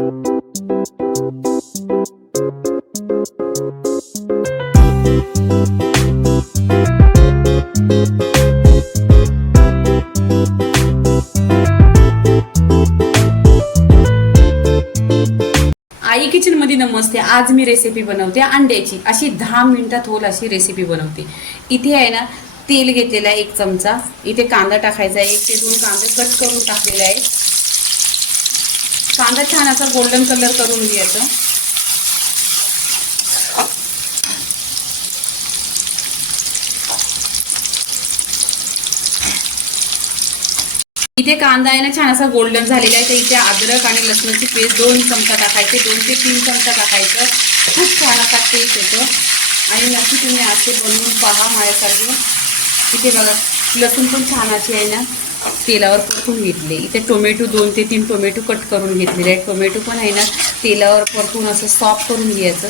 आई kitchen मध्ये नमस्ते। आज मी recipe बनवते अंड्याची। अशी 10 मिनिटात होईल अशी रेसिपी बनवते। इथे आहे ना तेल घेतलेला आहे 1 चमचा। इथे कांदा टाकायचा आहे, 1 ते 2 कांदे कट करून टाकलेले आहे। कांदा छान असा गोल्डन कलर करून घ्यायचा। इथे कांदा आहे ना छान असा गोल्डन झालेला आहे। तर इथे अद्रक आणि लसणाची पेस्ट 2 चमचा टाकायचे, 2 ते 3 चमचा टाकायचं। खूप छान असा टेस्ट येतो आणि नक्की तुम्ही असे बनवून पहा माझ्यासारखे। इथे बघा लसूण पण छान अशी आहे ना तेलावर परतून घेतले। इथे टोमॅटो 2 ते 3 टोमॅटो कट करून घेतलेले आहेत। टोमॅटो पण आहे ना तेलावर परतून असं सॉफ्ट करून घ्यायचं।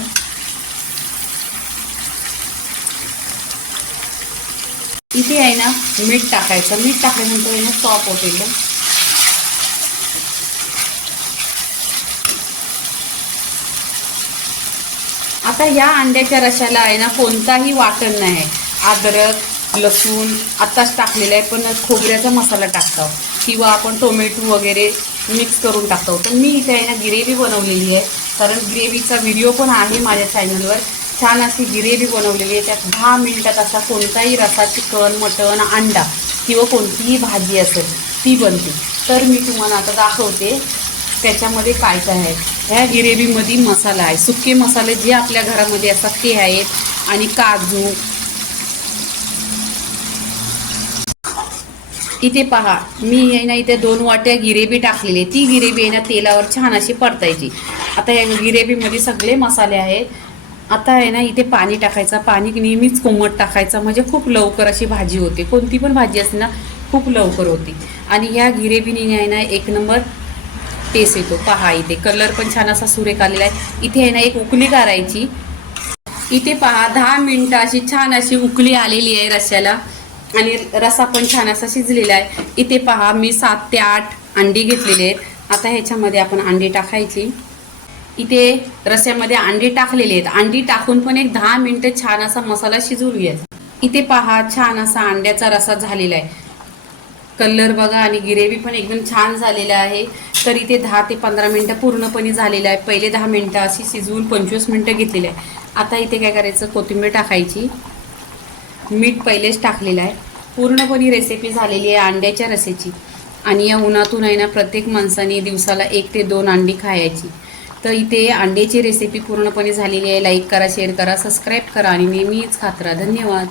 इथे आहे ना मीठ टाकायचं। मीठ टाकल्यानंतर आहे ना सॉफ्ट होते। आता या अंड्याच्या रशाला आहे ना कोणताही वाटण नाही। अद्रक लसूण आताच टाकलेलं आहे, पण खोबऱ्याचा मसाला टाकतो किंवा आपण टोमॅटो वगैरे मिक्स करून टाकतो। तर मी इथे आहे ना ग्रेव्ही बनवलेली आहे, कारण ग्रेव्हीचा व्हिडिओ पण आहे माझ्या चॅनलवर। छान अशी ग्रेव्ही बनवलेली आहे। त्यात 10 मिनिटात असा कोणताही रसा चिकन मटण अंडा किंवा कोणतीही भाजी असेल ती बनते। तर मी तुम्हाला आता दाखवते त्याच्यामध्ये काय काय आहे। ह्या ग्रेव्हीमध्ये मसाला आहे, सुके मसाले जे आपल्या घरामध्ये असतात ते आहेत आणि काजू। इथे पहा मी आहे ना इथे 2 वाट्या गिरेबी टाकलेली। ती गिरेबी आहे ना तेलावर छान अशी परतायची। आता या गिरेबीमध्ये सगळे मसाले आहेत। आता आहे ना इथे पाणी टाकायचं। पाणी नेहमीच कोमट टाकायचं, म्हणजे खूप लवकर अशी भाजी होते। कोणती पण भाजी असते ना खूप लवकर होती। आणि ह्या गिरेबीने आहे ना 1 नंबर टेस्ट येतो। पहा इथे कलर पण छान असा सुरेख आलेला आहे। इथे आहे ना एक उकळी करायची। इथे पहा 10 मिनिटं अशी छान अशी उकळी आलेली आहे रश्याला आणि रसा पण छान असा शिजलेला आहे। इथे पहा मी 7 ते 8 अंडी घेतलेली आहेत। आता ह्याच्यामध्ये आपण अंडी टाकायची। इथे रस्यामध्ये अंडी टाकलेली आहेत। अंडी टाकून पण एक 10 मिनिटं छान असा मसाला शिजवून घ्यायचा। इथे पहा छान असा अंड्याचा रसा झालेला आहे। कलर बघा आणि ग्रेव्ही पण एकदम छान झालेला आहे। तर इथे 10 ते 15 मिनिटं पूर्णपणे झालेलं आहे। पहिले 10 मिनिटं अशी शिजवून 25 मिनिटं घेतलेली आहे। आता इथे काय करायचं, कोथिंबीर टाकायची। मीठ पहिलेच टाकलेलं आहे। पूर्णपणे रेसिपी झालेली आहे अंड्याच्या रस्याची। आणि या उन्हातून आहे ना प्रत्येक माणसाने दिवसाला 1 ते 2 अंडी खायची। तर इथे अंड्याची रेसिपी पूर्णपणे झालेली आहे। लाईक करा, शेअर करा, सबस्क्राईब करा आणि नेहमीच खात राहा। धन्यवाद।